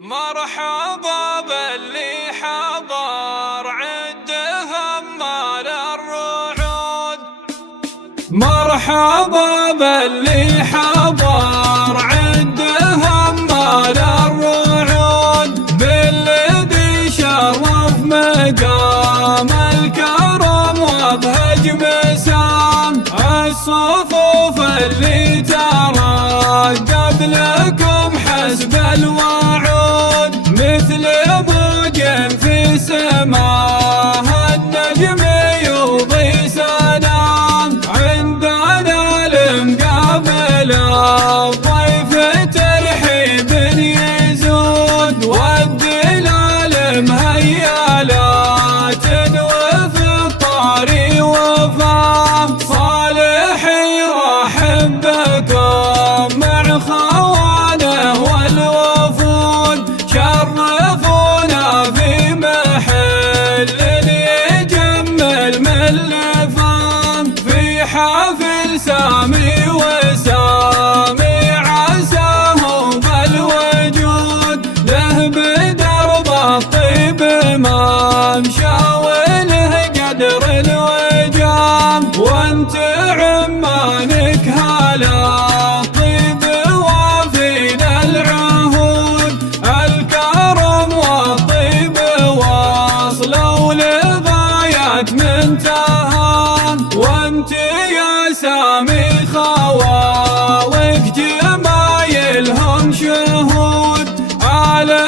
مرحبا باللي حضر عندهم مال الرعود. مرحبا باللي حضر عندهم مال الرعود، بالذي شرف مقام الكرم وابهج مسام. الصفوف اللي ترقب لكم حسب الوعود، مثل موج في سماه النجم يضي سلام. عندنا المقابل الضيف ترحيب يزود، والدلال مهيالات وفي الطاري وفام. صالحي رحب بكم مع خوانه والوفود، شرفونا في محل يجمل من لفام. في حفل سامي وسامي عساه بالوجود، له بدرب الطيب ممشى وله قدر الوجام. وانت عمانك هلا طيب وفينا العهود، الكرم والطيب واصلوا لغاية منتهى. وانت يا سامي خوالك جمايلهم شهود على